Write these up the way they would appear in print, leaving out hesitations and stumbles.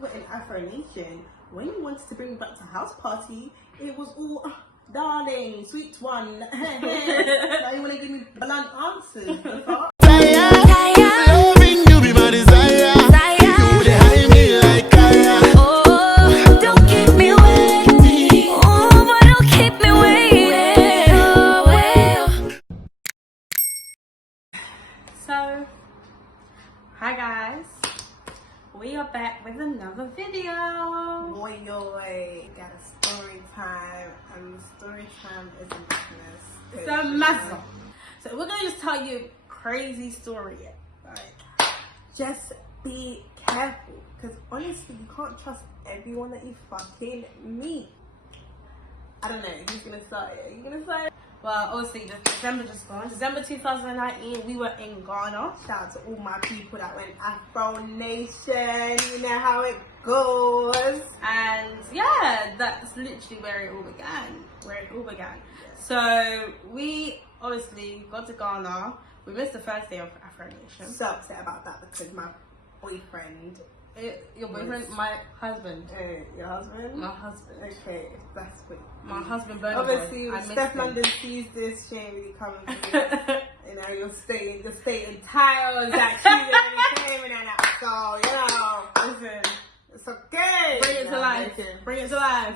were in Afronation, when you wanted to bring me back to house party, it was all, darling, sweet one. Now you want to give me blunt answers. The fuck? Loving you be my desire. You behind me like fire. Oh, don't keep me waiting. Oh, but don't keep me waiting. So, hi guys. We are back with another video. Boy, got a story time, and the story time is a madness. It's a mess. So we're gonna just tell you a crazy story. Like, just be careful, because honestly, you can't trust everyone that you fucking meet. I don't know. Who's gonna start it? Are you gonna start it? Well, obviously, December just gone. December 2019, we were in Ghana. Shout out to all my people that went Afronation. You know how it goes. And yeah, that's literally where it all began. So we obviously got to Ghana. We missed the first day of Afronation. So upset about that because my boyfriend. Your boyfriend? My husband. Your husband? My husband. Okay, that's sweet. My husband, obviously, if Steph London sees this, she ain't really coming for me. You know, you're staying tired that she really came in that. So, you know, listen, it's okay. Bring it to life. Bring it to life.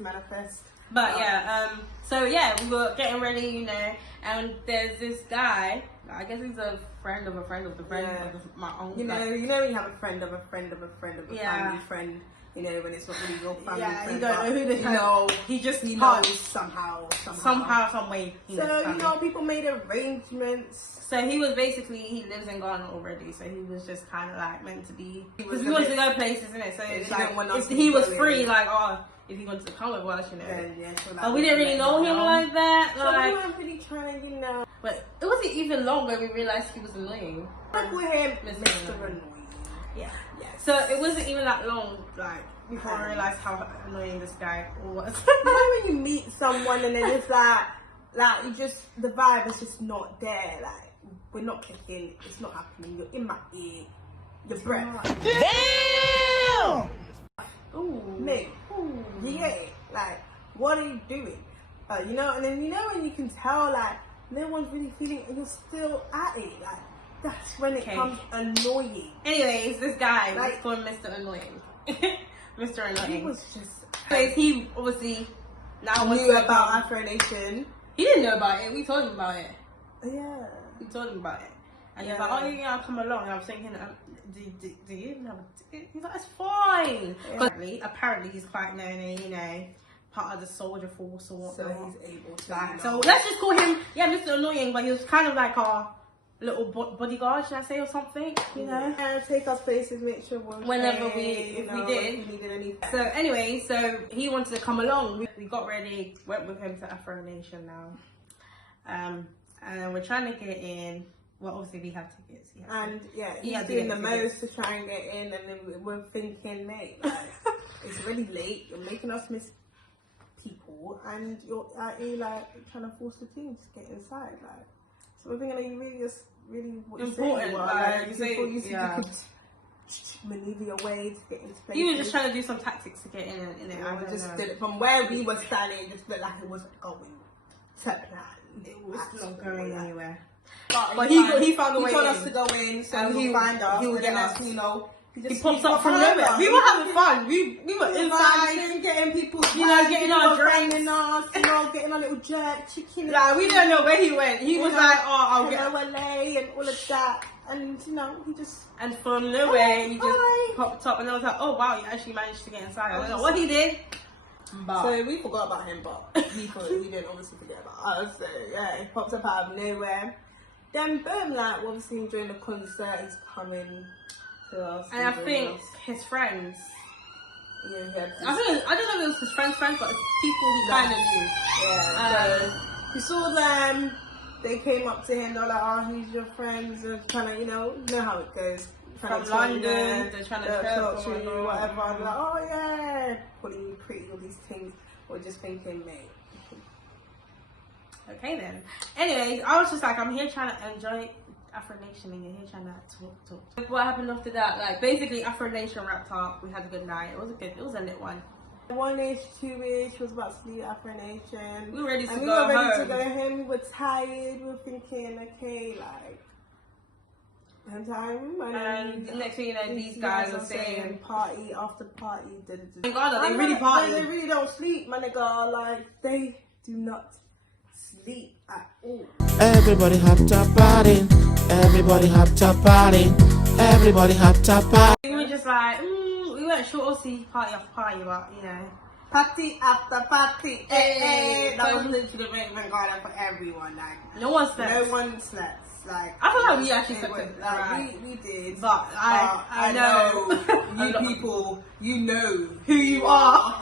Manifest. But yeah, so yeah, we were getting ready, you know, and there's this guy. I guess he's a friend of a friend of the friend of my own. You know when you have a friend of a friend of a friend of a family friend. You know when it's not really your family friend. You don't know who the hell. He just knows somehow, some way. So you know, people made arrangements. So he was basically, he lives in Ghana already. So he was just kind of like meant to be, because we wanted to go places, isn't it? So it's like if he was free, like if he wanted to come with us, you know. But we didn't really know him like that. So we weren't really trying to, you know. But it wasn't even long when we realized he was annoying. I call him Mr. Annoying. Yeah. So it wasn't even that long, like, before I realized how annoying this guy was. You know when you meet someone and then it's like you just, the vibe is just not there. Like, we're not clicking. It's not happening. You're in my ear. Your breath. Damn! Ooh. Mate. Ooh. Yeah. Like, what are you doing? You know, and then you know when you can tell, like, no one's really feeling, and you're still at it. Like, that's when it becomes annoying. Anyways, this guy was called Mr. Annoying. Mr. Annoying. He was just. Anyways, he obviously now knew about Afronation. He didn't know about it. We told him about it. Yeah. We told him about it. And he was like, oh yeah, I'll come along. And I was thinking, do you even have a ticket? He's like, it's fine. Yeah. Apparently he's quite known and, you know, part of the soldier force or whatnot. So he's able to. Like, so let's just call him, Mr. Annoying, but he was kind of like our little bodyguard, should I say, or something, you know? And take us places, make sure we're whenever we needed anything. So anyway, so he wanted to come along. We got ready, went with him to Afronation now. And we're trying to get in. Well, obviously we have tickets. And yeah, he's doing the most to try and get in, and then we're thinking, mate, like, it's really late. You're making us miss people, and you're like trying to force the team to get inside. Like, so we're thinking, are you really important? You could maneuver your way to get into places. He was just trying to do some tactics to get in it. I just did it from where we were standing. It just looked like it wasn't going to plan. It was not going anywhere. But he found a way. He told us to go in, so he would find us. He would get us, you know. He pops up from nowhere. We were having fun. We were inside, getting people, you know, getting our drinks, you know, getting our little jerk chicken. Like, we don't know where he went. He was like, oh, I'll get LA and all of that. And, you know, he just, and from nowhere, he just popped up. And I was like, oh, wow, you actually managed to get inside. I don't know what he did. But so we forgot about him, but he didn't obviously forget about us. So yeah, he pops up out of nowhere. Then boom, like obviously during the concert, he's coming to us. And I think his friends. Yeah, I don't know if it was his friends, but it's people he kind of knew. Yeah. So he saw them. They came up to him. They're like, "Oh, who's your friends?" And trying to, you know how it goes. From London, they're trying to talk to you, whatever. I'm like, oh yeah, calling you pretty, all these things. Or just thinking, mate. Okay then. Anyways, I was just like, I'm here trying to Afronation in here trying to talk. What happened after that? Like basically Afronation wrapped up. We had a good night. It was a lit one. 1-ish, 2-ish was about to leave Afronation. We were ready to and go we were ready home. to go home. We were tired. We were thinking, okay, like home time. And the next thing you know, these guys are saying party after party. Thank God that they really party. They really don't sleep, my nigga. Like they do not sleep at all. Everybody hopped up party. Everybody hopped up party. Everybody hopped up party. We were just like, we weren't sure to see party after party, but you know. Party after party, that was literally the main garden for everyone. Like no one slept. No one slept. Like I feel like we actually slept. Like, we did. But I know you people, you know who you are.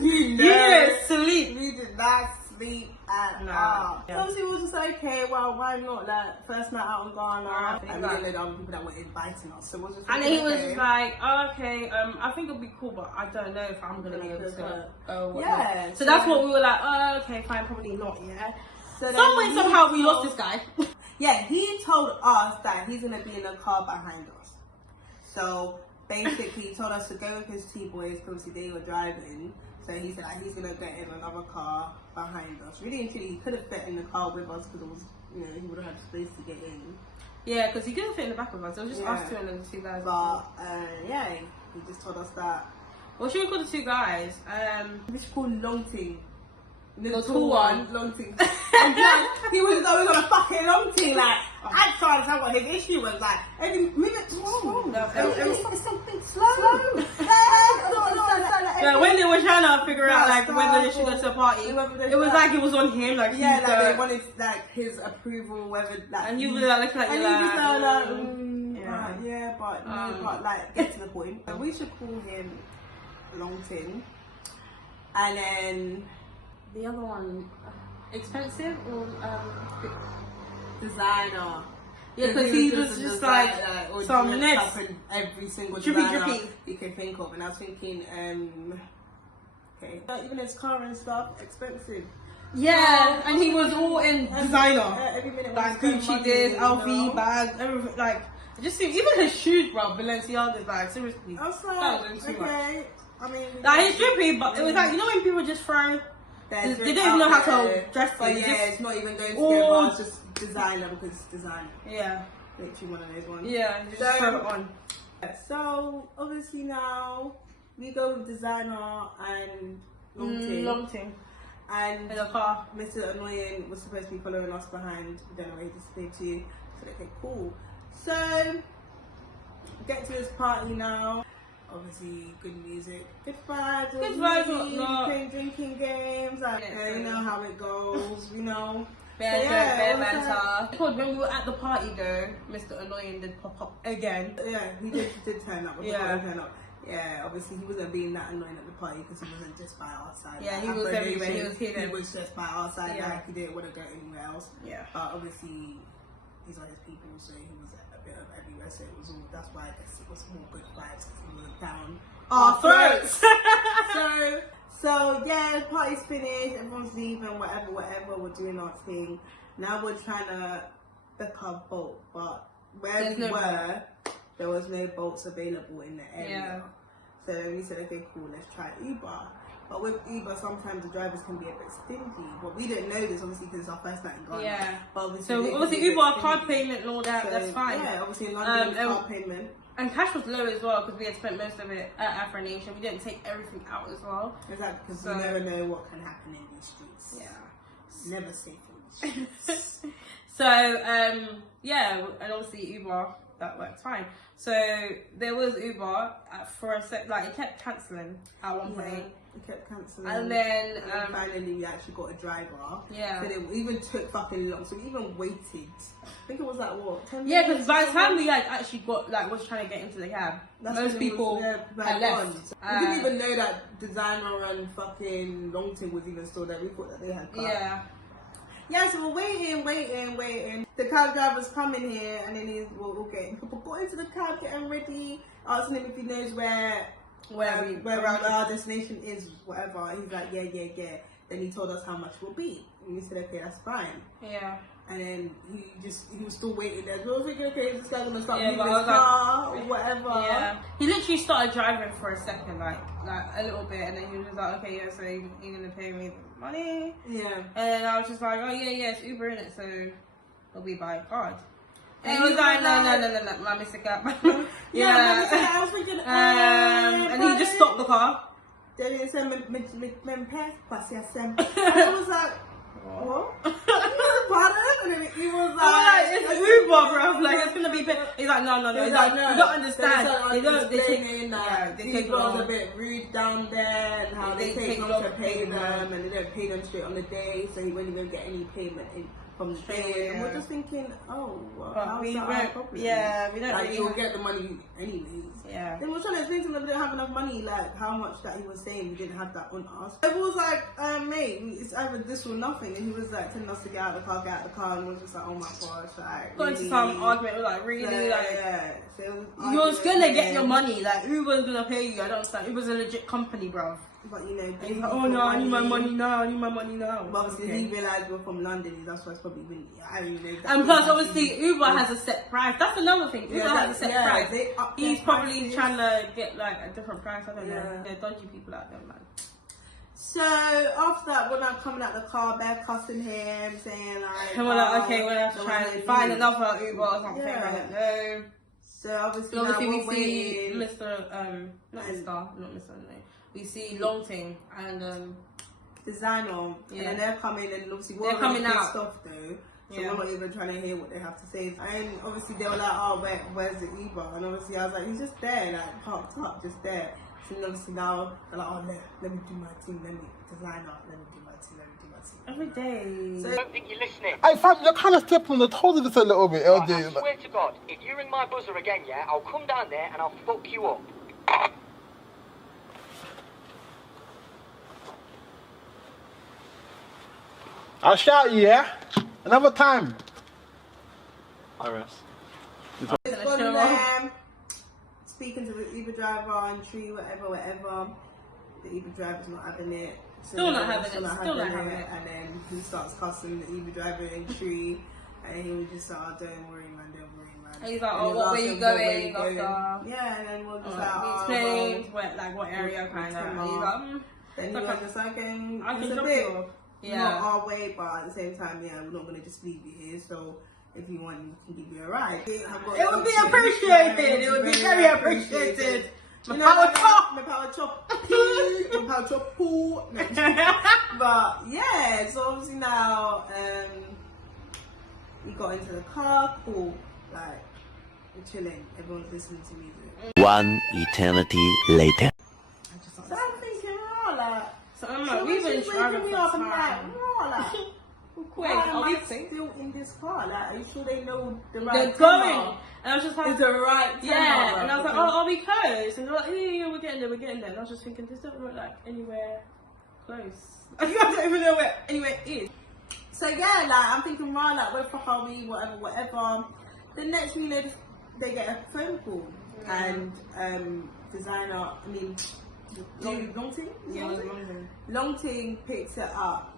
You know. You didn't sleep. We did not sleep at all. Yeah. Obviously, we were just like, okay, well, why not? Like first night out in Ghana, and we like, didn't know other people that were inviting us. So we're just. And like, then he was okay. just like, oh, okay, I think it'll be cool, but I don't know if I'm gonna be able to go. Yeah. So that's what we were like, oh, okay, fine, probably not, yeah. So Some way, somehow, we lost this guy. Yeah, he told us that he's gonna be in a car behind us. So basically, he told us to go with his two boys because they were driving. So he said like, he's gonna get in another car behind us. Really and truly, he could have fit in the car with us because it was, you know, he would have had space to get in. Yeah, because he couldn't fit in the back of us. It was just us two and then the two guys. But yeah, he just told us that. What should we call the two guys? We should call Long Ting. The tall one. Long Ting. And like, he was always on a fucking Long Ting. Like, I tried to tell what his issue was. Like, every minute slow. Something slow. Yeah, when they were trying to figure out like whether they should go to a party, it was like it was on him. Like yeah, like they wanted like his approval, whether like and you were like looking like and you're you just like yeah, but like get to the point. So we should call him Long Tin, and then the other one, expensive or designer. Yeah, because he was just like some next every single drippy designer you can think of, and I was thinking, okay, even his car and stuff, expensive. Yeah, and he was all in designer, every minute like Gucci did, LV bag, everything. Like just see, even his shoes, bro, Balenciaga bag. Seriously, I was that was too much. okay. I mean, like he's drippy, but it was like, you know when people just throw. They don't even know how to dress for it. it. Yeah, it's not even going together. It's just designer because it's designer. Yeah. Literally one of those ones. Yeah, you just throw it on. So, obviously now, we go with designer and Long Ting. And in the car. Mr. Annoying was supposed to be following us behind. We don't know where he disappeared to. So, okay, cool. So, get to this party now. Obviously, good music, good vibes, playing drinking games, like you know how it goes, you know. Bear banter. When we were at the party though, Mr. Annoying did pop up again. Yeah, he did turn up. Turn up. Yeah, obviously he wasn't being that annoying at the party because he wasn't just by our side. Yeah, like, he was everywhere. He was hidden. He was just by our side. Yeah. Like he didn't want to go anywhere else. Yeah. But obviously these are his people, so he was a bit of everywhere. So it was all. That's why I guess it was more good vibes because he wasn't down our throats. So yeah, the party's finished. Everyone's leaving. Whatever. We're doing our thing. Now we're trying to book our boat, but where we were, there was no boats available in the area. Yeah. So then we said, okay, cool, let's try Uber. But with Uber, sometimes the drivers can be a bit stingy. But we didn't know this, obviously, because it's our first night in Ghana. Yeah. But obviously, Uber, card payment and all that, so, that's fine. Yeah, obviously in London, card payment. And cash was low as well because we had spent most of it at Afronation. We didn't take everything out as well. Exactly, because you never know what can happen in these streets. Yeah. Never safe in these streets. So, yeah, and obviously Uber, that worked fine. So there was Uber for a sec, like it kept cancelling at one point. It kept cancelling. And then finally we actually got a driver. Yeah. So it even took fucking long. So we even waited. I think it was like what? 10 yeah, because by the time we actually got was trying to get into the cab, most people had left. We didn't even know that designer and fucking Longton was even still there. We thought that they had car. Yeah. Yeah, so we're waiting. The cab driver's coming here, and then we'll get into the cab, getting ready, asking him if he knows where our destination is, whatever. He's like, yeah. Then he told us how much it will be, and we said, okay, that's fine. Yeah. And then he was still waiting there. So I was thinking, okay, this guy's gonna start Yeah, moving but I his was like, car or whatever. Yeah, he literally started driving for a second, like a little bit, and then he was just like, okay, yeah, so you're gonna pay me money. Yeah. And I was just like, oh yeah, it's Uber in it, so it'll be by card. And he he was like, was no, my mistake up. Yeah. I was thinking, and he just stopped the car. Then he said, I was like, what? And then he was like, it's Uber, bro. Like, it's gonna be. He's like, no. He's like, no. You don't understand. They don't. They take people was a bit rude down there, and how they take long to pay them, and they don't pay them straight on the day, so he wouldn't even get any payment from the day. And we're just thinking, oh, well, how's that problem? Yeah, we don't. Like, really you'll get the money anyways. Yeah. Then we're trying to explain to him that we didn't have enough money, like how much that he was saying we didn't have that on us. It was like, mate, it's either this or nothing. And he was like telling us to get out of the car, and we was just like, oh my gosh, like. Got into some argument, like really, like. Yeah. So You're gonna get your money, like Uber's gonna pay you. I don't understand. Uber's a legit company, bro. But you know, He's like, oh no, I need my money now. But obviously, he realised we're from London, that's why it's probably been. I don't even know. And plus, obviously, Uber has a set price. That's another thing. Uber has a set price. He's probably trying to get like a different price. I don't know. They're dodgy people out there, man. So after that, when I'm coming out the car, they're cussing him, saying like, and we're like, okay, we're gonna have to try and find another Uber or something. I don't know. So obviously we see Mr. Not Mr. No. We see Longting and Designer, and they're coming, and obviously we're coming out stuff though. So we're not even trying to hear what they have to say. And obviously they were like, oh, where's the Uber? And obviously I was like, he's just there, like parked up, just there. So obviously now they're like, oh, let me do my thing, let me do my thing. every day. I don't think you're listening. Hey fam, you're kind of stepping on the toes of this a little bit, LJ. I swear to God, if you ring my buzzer again, yeah, I'll come down there and I'll fuck you up. I'll shout you, yeah? Another time. IRS. It's gone there, speaking to the Uber driver on tree, whatever. The Uber driver's not having it. Still not having it. And then he starts cussing the Uber driver in tree, and he was just like, oh, don't worry, man. And he's like, oh, what way you going? Yeah, and then we're just like, he explains what area kind of. And he's like, then he was just like, I it's can a drop bit you off. not our way, but at the same time, we're not gonna just leave you here. So if you want, we can give you a ride. It would be appreciated. It would be very appreciated. My power chop. But yeah, so obviously now we got into the car, cool, like we're chilling, everyone's listening to music. One eternity later. So I'm thinking, like, so I'm like, we've been driving for time. Like, Wait, why are am we I still in this car? Like, are you sure they know the right They're timber? going. And I was just like, It's the right timber, yeah. And I was like, oh, are we close? And they're like, yeah, we're getting there. And I was just thinking, this doesn't look like anywhere close. I don't even know where anywhere is. So yeah, like I'm thinking, right, like where the fuck are we? Whatever. The next thing, they get a phone call, and Longting? Yeah, Longting. Longting picks it up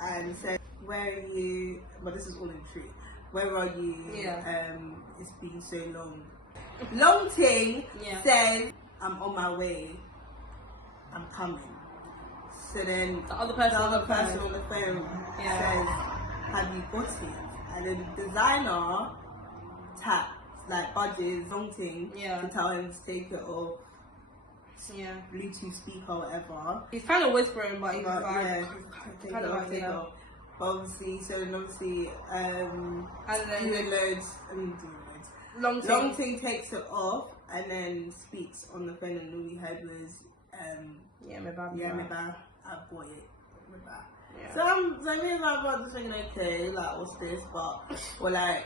and says, where are you? Well, this is all in tree. Where are you? Yeah. It's been so long. Longting says, I'm on my way. I'm coming. So then the other person on the phone says, have you got it? And then the designer taps, like budges Longting to tell him to take it off. Yeah. Bluetooth speaker or whatever. He's kind of whispering, but he's like, take it off. But obviously, Longting takes it off and then speaks on the phone, and all we heard was, my bad, I've got it. Yeah. So me and my brother thinking, okay, like what's this? But I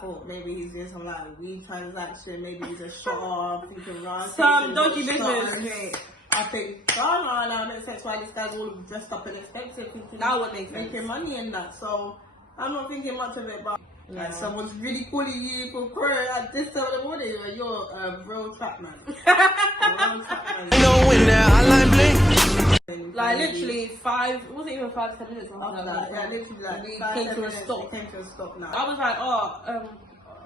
thought maybe he's doing some like weed transaction, maybe he's a shot off, thinking right. Some dodgy business. I think, that makes sense why this guy's all dressed up and expensive, thinking that would make sense. Making money in that. So I'm not thinking much of it, but like someone's really calling you for prayer at this time of the morning, and you're a real trap man. You know when that hotline blink. Like literally 5. It wasn't even 5 to 10 minutes after that. Yeah, literally like we 5, came 10 to a minutes, stop. we came to a stop now. I was like, oh,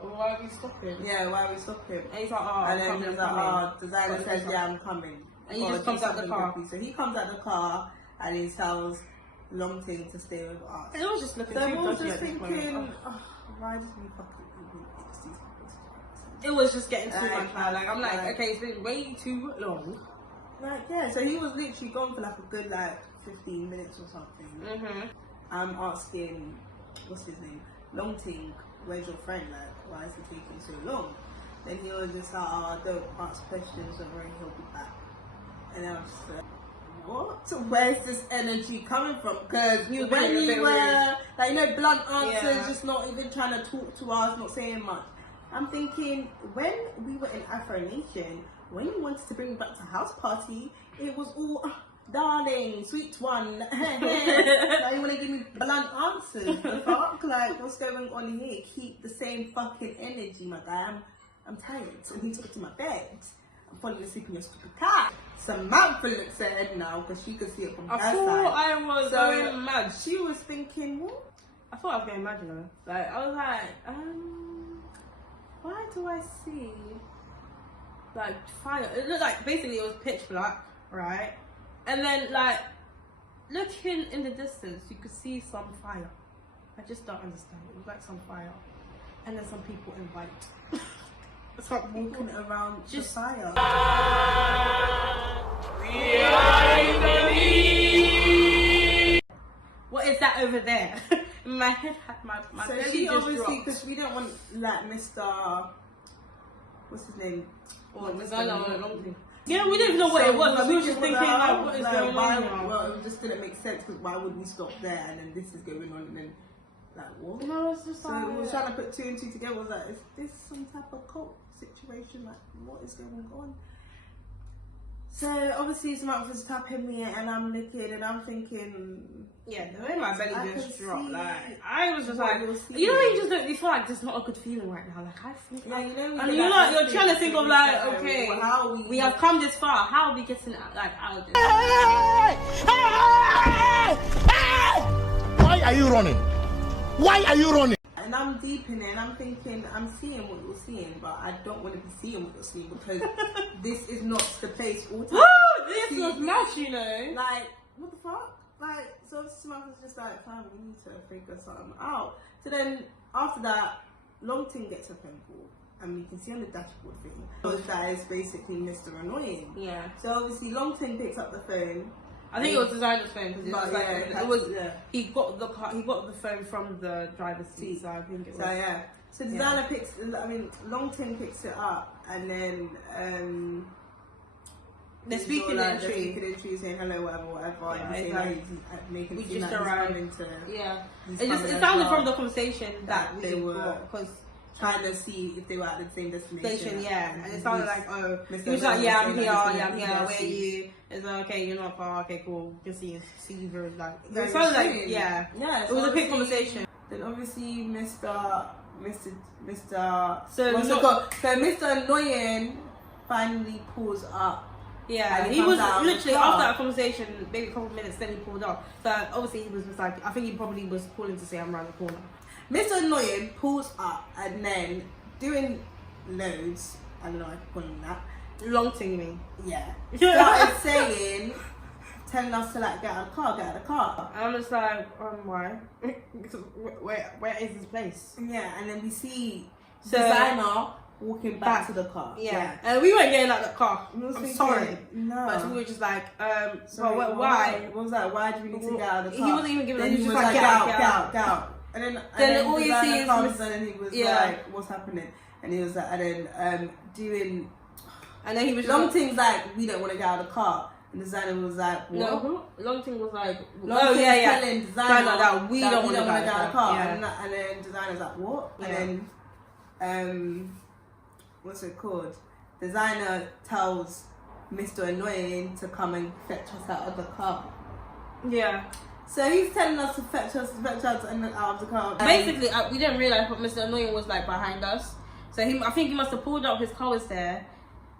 why are we stopping? Yeah, why are we stopping? And he's like, oh, And I'm then he coming, was like, I'm oh, designer says, yeah, I'm coming. And he Or just do comes out the something car. quickly. So he comes out the car and he tells Longting to stay with us. And I was just looking So too I was dodgy just at this thinking, point. oh, why did we fucking even fix these people's cars? It was just getting too Like, much now. Like, I'm like, like- okay, it's been way too long. Like, yeah, so he was literally gone for like a good, like, 15 minutes or something. Mm-hmm. I'm asking, what's his name? Longting, where's your friend? Like, why is he taking so long? Then he was just like, oh, don't ask questions, don't worry, he'll be back. And I was just like, what? So where's this energy coming from? Because He was when being a you bit were, rude. like, you know, blunt answers, Yeah. just not even trying to talk to us, not saying much. I'm thinking, when we were in Afronation, when you wanted to bring me back to house party, it was all, "Ah, darling, sweet one. Now you want to give me blunt answers. The fuck? Like, what's going on here? Keep the same fucking energy, my guy. I'm tired. So I need to go to my bed. I'm falling asleep in your stupid car. Samantha looks ahead now because she could see it from her I side. thought I was So, going mad. She was thinking, what? I thought I was going mad, you know. Like, I was like, why do I see like fire? It looked like basically it was pitch black, right? And then like looking in the distance, you could see some fire. I just don't understand. It was like some fire, and then some people in white. Stop walking around Just- the fire. What is that over there? In my head, my So belly she just obviously, dropped. because we don't want like Mr. What's his name? Or Mr. designer or Longting. Yeah, we didn't know what it was. Like, we were just thinking, like, what is going why, on now? Well, it just didn't make sense because why would we stop there and then this is going on and then like what? No, it's just So like, we were trying to put 2 and 2 together. Was like, is this some type of cult situation? Like, what is going on? So obviously Samantha's tapping me and I'm looking and I'm thinking, yeah, the way my belly I just can dropped, see like, I was just what like, you're you know, seeing. you just don't, you feel like there's not a good feeling right now. Like, I think, yeah, you know, and you're like, you're trying to think of like, okay, how we have come this far. How are we getting like out of this? Why are you running? Why are you running? And I'm deep in it and I'm thinking, I'm seeing what you're seeing, but I don't want to be seeing what you're seeing because this is not the place all time. Woo! This was much, you know. Like, what the fuck? Like, so Samantha's just like, fine, we need to figure something out. So then, after that, Longting gets a phone call. And we can see on the dashboard thing, that is basically Mr. Annoying. Yeah. So obviously, Longting picks up the phone. I think it was designer's phone because it But was like, yeah, it was, yeah. he got the car, he got the phone from the driver's seat, so I think it was. So yeah. So designer picks, I mean, Longting picks it up, and then They're he's speaking all in like, they're tree. speaking in tree, saying hello, whatever. Yeah, and he's saying exactly. like he's making We it seem just like he's arrived. coming to Yeah. he's It just, coming it as sounded well. from the conversation that They we were got, because trying to see if they were at the same destination. station, yeah, and it sounded like, oh, Mr. he was like, Annoying yeah, was I'm saying, here, like, yeah, I'm Mr. here, Annoying where are you? It's like, okay, you're not far, okay, cool, just see you very, like, Very it sounded like, soon. yeah, Yeah, it was a quick obviously- conversation. Then obviously Mr. So what's it not- called? So Mr. Annoying finally pulls up. Yeah, And he was comes out of the literally, car. after that conversation, maybe a couple of minutes, then he pulled up. So obviously he was just like, I think he probably was calling to say I'm around the corner. Mr. Annoying pulls up and then doing loads. I don't know how to call him that. Longting me. Yeah. Started saying, telling us to like get out of the car. And I'm just like, why? where is this place? Yeah, and then we see So- designer walking back to the car. Yeah. And we weren't getting out of the car. We was I'm thinking, sorry. No. But we were just like, Sorry, well, why? What was that? Why do we need to get out of the car? He wasn't even giving Then us, he he was was like, just get like, out, get get out. out, get out. And then all you designer see is comes Miss- and then he was yeah. like, what's happening? And he was like, and then doing, And then he was just Longting's like, we don't want to get out of the car. And designer was like, what? no, Longting was like, Longting's telling designer that we don't want to get out of the car. Yeah. And then designer's like, what? Yeah. And then, what's it called? Designer tells Mr. Annoying to come and fetch us out of the car. Yeah. So he's telling us to fetch us out of the car. Basically, we didn't realize what Mr. Annoying was like behind us. So I think he must have pulled up, his car was there,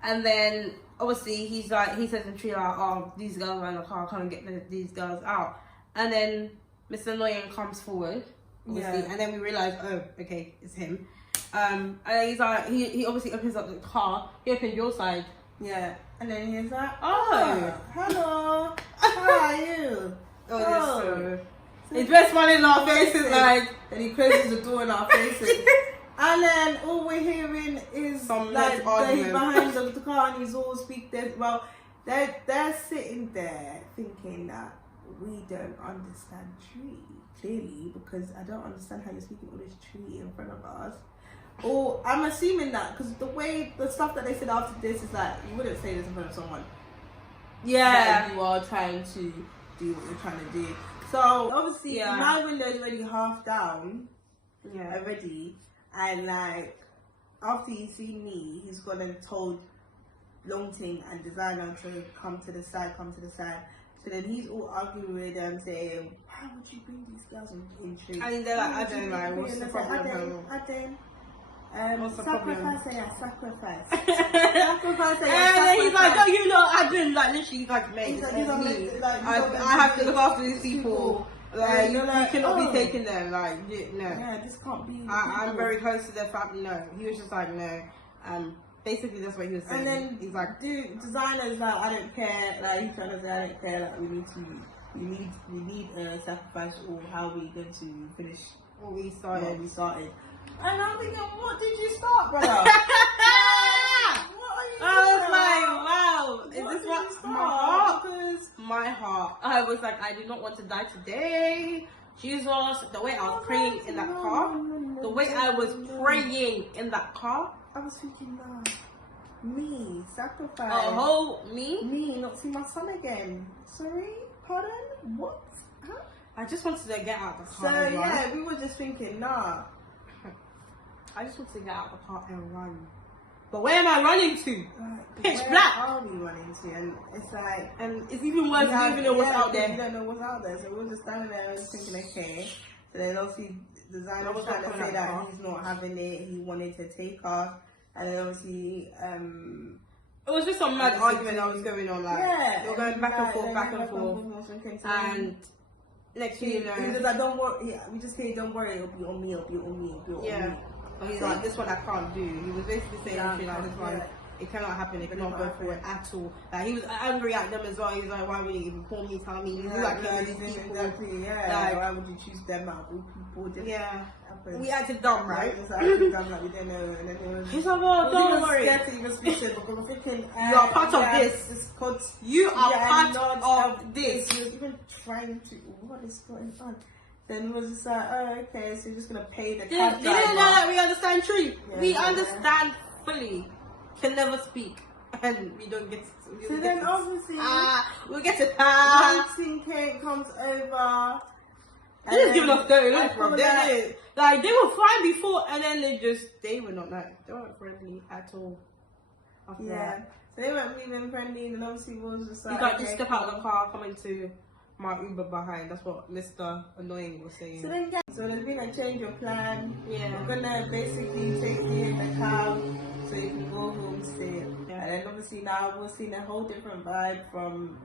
and then obviously he's like, he says in Tree like, oh, these girls are in the car, come and get these girls out. And then Mr. Annoying comes forward, obviously, and then we realise, oh, okay, it's him. And he's like, he obviously opens up the car, he opened your side. Yeah. And then he's like, Oh. hello, how are you? His best man in our faces, like, and he closes the door in our faces. And then all we're hearing is some like next they're argument. behind the car and he's all speak there. Well, they're sitting there thinking that we don't understand tree, clearly, because I don't understand how you're speaking all this tree in front of us. Or I'm assuming that because the stuff that they said after this is like, you wouldn't say this in front of someone. That you are trying to do what you're trying to do. So obviously my window is already half down. Already. And like after he's seen me, he's gone and told Longting and Designer to come to the side. So then he's all arguing with them, saying, "Why would you bring these girls in tree?" And they're like, "I don't know. What's the problem?" What's the problem? Sacrifice. And then he's like, "No, you know, I've been like literally like, mate, He's it's like, not he's me. like, I have to look after these people. Like, you cannot be taking them. Like, no. Yeah, this can't be. I'm very close to their family. No." He was just like, "No." Basically, that's what he was saying. And then he's like, dude, Designer's like, "I don't care." Like he's trying to say, "I don't care." Like we need a sacrifice, or how are we going to finish what we started. And I'm thinking, what did you start, brother? What are you I was like, wow, is this what my heart? Because My heart. I was like, I did not want to die today. Jesus, the way I was praying in that car, the way I was praying in that car. I was thinking, no, me, sacrifice. Oh, me? Me, not see my son again. Sorry? Pardon? What? Huh? I just wanted to get out of the So, car and run. yeah, we were just thinking, nah. I just wanted to get out of the car and run. But where am I running to? Like, Pitch where black. are we running to? And it's like, And it's even worse, you don't even know what's out You there. don't know what's out there. So we were just standing there and thinking, okay. So then obviously Designer was What's trying to happening say at the that car? he's not having it. He wanted to take us. And then obviously, It was just some mad argument that was going on. Like, yeah, they were going back and forth, back and forth. And next thing you know, he was like, "Don't worry." We just say, "Don't worry. It'll be on me. It'll be on me. It'll be on me." And he's like, "This one I can't do." He was basically saying, like, "This one, it cannot happen. It cannot go forward at all." Like, he was angry at them as well. He was like, "Why would you even call me? Tell me, you like these people." Exactly. Yeah. Like, why would you choose them out of all people? Just happens. We acted dumb, right? Just acted dumb, like we didn't know. And then it was. He's like, "Oh, don't worry. Scared to even speak to it because we're thinking, You are part of this. You are part of this." He was even trying to. What is going on? Then he was just like, "Oh, okay, so you're just gonna pay the cab They didn't know that we understand tree. Yeah, We yeah. understand fully. Can never speak. And we don't get to. So then obviously, we'll get to Longting Kate comes over. They're just giving us dirty looks, bro. Like, Like, they were fine before, and then they were not nice. They weren't friendly at all. After that. So they weren't even friendly, and then obviously we was just like, You can't just step out of the car, come into my Uber behind. That's what Mr. Annoying was saying. So then, so there's been a change of plan. Yeah. We're gonna basically take you in the cab so you can go home safe. Yeah. And then obviously now we're seeing a whole different vibe from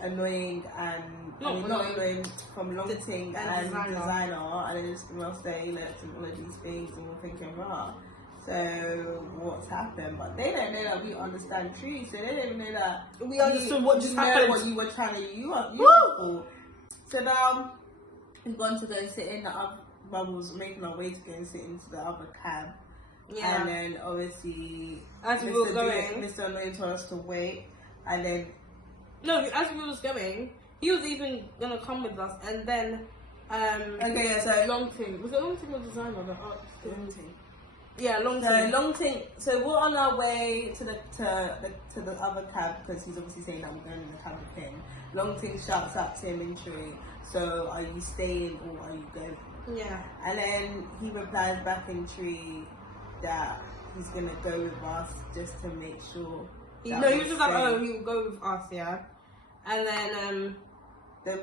Annoying and Not Annoying, from Longting and Designer. Designer, and then just we'll say, you know, all of these things, and we're thinking, rah. So what's happened? But they don't know that we understand trees, so they don't know that We understood what just happened. What you were trying to use for. So now we've gone to go sit in the other. Well, was making our way to go and sit into the other cab. Yeah. And then obviously, As we were going, Mr. Annoying told us to wait, and then as we was going, he was even gonna come with us, and then okay, yeah, so Longting. Was it Longting or Designer? Longting. Yeah, Longting. So Longting. So we're on our way to the other cab because he's obviously saying that we're going in the cab with him. Longting shouts out to him in tree. So are you staying or are you going? Yeah. And then he replies back in tree that he's gonna go with us just to make sure. He was just like, oh, he will go with us, yeah. And then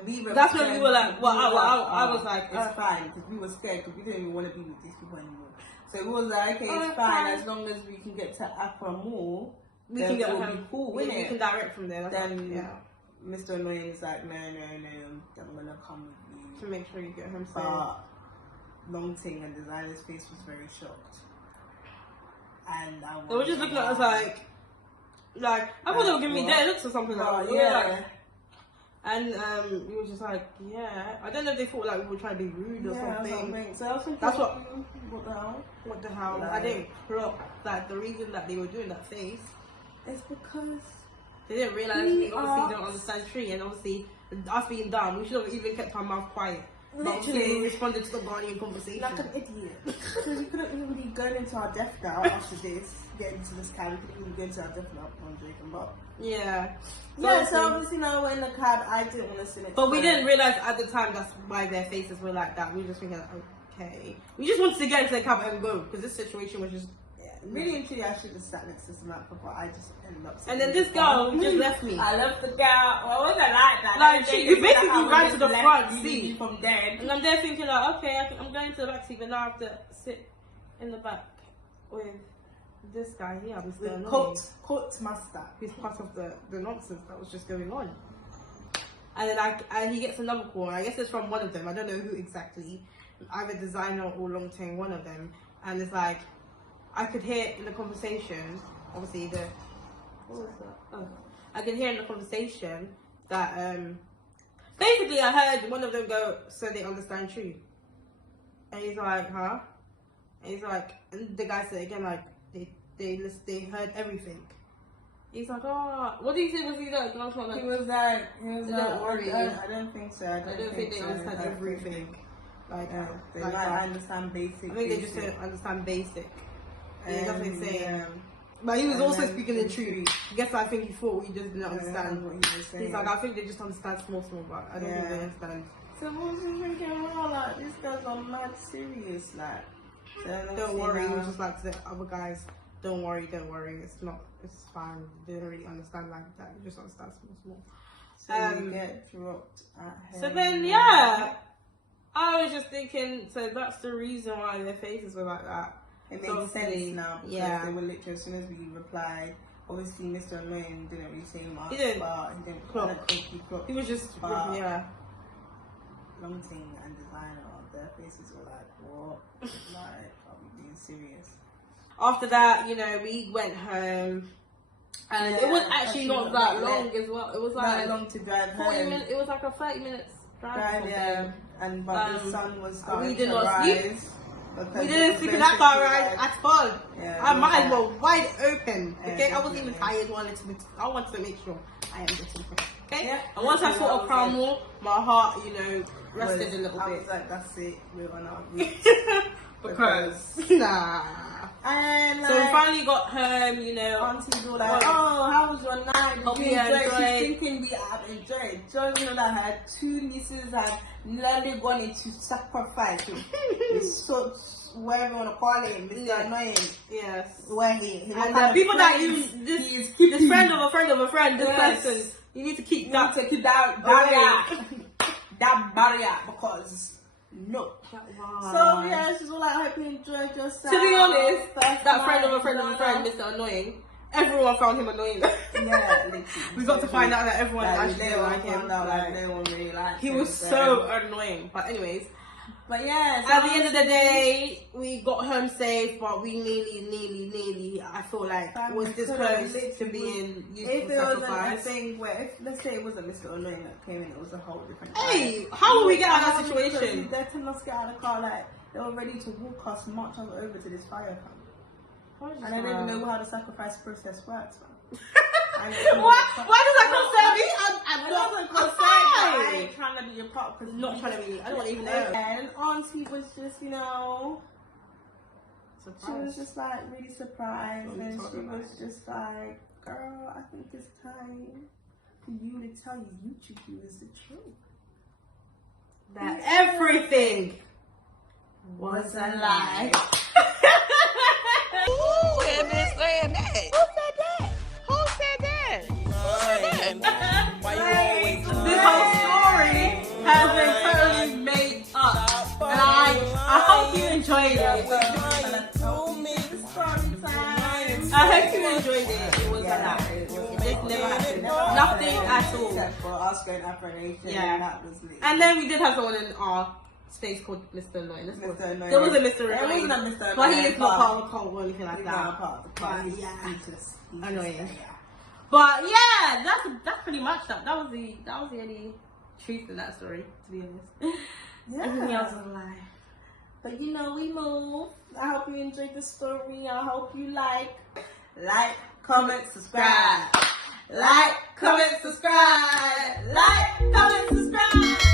we that's when we were like, well, I was like, it's fine, because we were scared because we didn't even want to be with these people anymore. So we was like, okay, it's fine. fine as long as we can get to Afra Mall, we then can get it will him. be cool, We innit? can direct from there. That's Then yeah. Mr. Annoying is like, no, I'm gonna come with To you. make sure you get him safe. But Long Ting and Designer's face was very shocked. And I They were just looking at us like I thought they were giving me what? dead looks or something like that. yeah. Like, and we were just like, yeah. I don't know if they thought like we were trying to be rude or something. So I was thinking, That's what- what the hell? What the hell? Like- I didn't clock that the reason that they were doing that face. It's because They didn't realize We we obviously are- don't understand tree, and obviously us being dumb, we should have even kept our mouth quiet. But obviously Literally. we responded to the Guardian conversation. like an idiot. Because we couldn't even be going into our death now after this, getting into this cab. We couldn't even go into our death now. I'm joking, but Yeah. yeah. So obviously now we're in the cab. I didn't want to sit next. But to we her. didn't realize at the time that's why their faces were like that. We were just thinking, okay. We just wanted to get into the cab and go because this situation was just. Yeah, really and truly, I should have sat next to Samantha, but I just ended up. And then this girl just left me. I left the girl. Well, it wasn't like that. Like, Then you they basically said, ran "I to the left front you seat." from there. And I'm there thinking like, okay, I'm going to the back seat, but now I have to sit in the back with this guy here, Mr. The Annoying, court master. who's part of the nonsense that was just going on. And then he gets another call. I guess it's from one of them. I don't know who exactly, either Designer or Long Ting, one of them. And it's like, I could hear in the conversation, obviously what was that? Oh, I could hear in the conversation that basically I heard one of them go, so they understand tree. And he's like, huh? And he's like, and the guy said again, like, they heard everything. He's like, oh, what do you say? Was he like? No, it's not like, He was like, Don't worry. I don't think so. I don't think they so. understand I don't everything. think- Like, Yeah, they like might that. understand basic. I think they just basic. don't understand basic. Yeah, that's what he's saying. Yeah. But he was And also then speaking the truth. I guess I think he thought we just didn't Yeah, understand. what he was saying. He's like, I think they just understand small, but I don't think they Yeah. understand. So what was he thinking? Well, like, these guys are mad serious, like. So then Don't obviously worry, he now- was just like to the other guys, don't worry, it's fine. They don't really understand like that, you just understand small. So you get dropped at home. So then, yeah, I was just thinking, so that's the reason why their faces were like that. It So makes sense obviously, now because yeah. they were literally, as soon as we replied, obviously Mr. Annoying didn't really say much, He didn't but he didn't clock. I don't think he clocked. He was just, But- yeah. Long Ting and Designer, their faces were like, what? Like, are we being serious? After that, you know, we went home, and it was Yeah, actually not not that that long late. as well. It was Not like long to drive 40 home. minutes. It was like a 30 minutes drive. or Drive, something. yeah. And but the Um, sun was starting we did to not rise. sleep. because We it didn't was sleep in very that car tricky, ride like- at all. Yeah, Our it was minds like- were wide open. Yeah, Okay, I wasn't even definitely. tired. I wanted to make sure I am getting home. Okay, Yeah. and once I Yeah, saw I a was crown like- more, my heart, you know, rested a little I bit. was like, that's it, we're on our route. because nah. And So we like, finally got home. You know, aunties were like, What? oh, how was your night? Did Hope you you enjoy it? enjoyed. She's thinking we have enjoyed. Don't you know that her two nieces had nearly gone into sacrifice. With such, whatever you want to call it, Mr. Yeah. Annoying. Yes. Where he And the people that use this friend of a friend of a friend, this Yes. person, you need to keep You that. need to keep that away. barrier. That barrier, because no. Wow. So yeah, she's all like, I hope you enjoyed yourself. To be honest, First that friend of a night, friend of a friend, Mr. Annoying, everyone found him annoying. Yeah, literally. We got to find out that everyone Like, actually they didn't all like him. found out, like, no one really liked He him, was so annoying. But anyways, But yeah, so at the end of the day, we got home safe, but we nearly, I feel like, was this close to being used if for it wasn't a sacrifice. thing where, if, let's say it wasn't Mr. Annoying that came in, it was a whole different Hey, vibe. how will we get out of that Because situation? They're telling us to get out of the car, like, they were ready to walk us, march us over to this fire camp. And I don't even know how the sacrifice process works, man. Why does that concern me? I'm not concerned. I concerned. ain't trying to be a part because Not trying to be. I don't even know. And Auntie was just, you know, she was just like really surprised, What are you and she talking was about? just like, "Girl, I think it's time for you to tell your YouTube viewers the truth. That everything Was a lie." This whole story has been totally made up, and I hope you enjoyed it. I hope you enjoyed it. It was a at all. Except for us going Afronation. Yeah. And that was lit. And then we did have someone in our space called Mr. Annoying. Mr. Annoying. There was a Mr. There Annoying. wasn't a Mr. But he Annoying, is not but- part of the cult or anything like He's that. not a part of the club. But, yeah. He's Annoying. yeah. But yeah, that's pretty much that. That was the only truth in that story, to be honest. Yeah. Everything else was a lie. But you know, we move. I hope you enjoyed the story. I hope you like, comment, subscribe. Like, comment, subscribe. Like, comment, subscribe.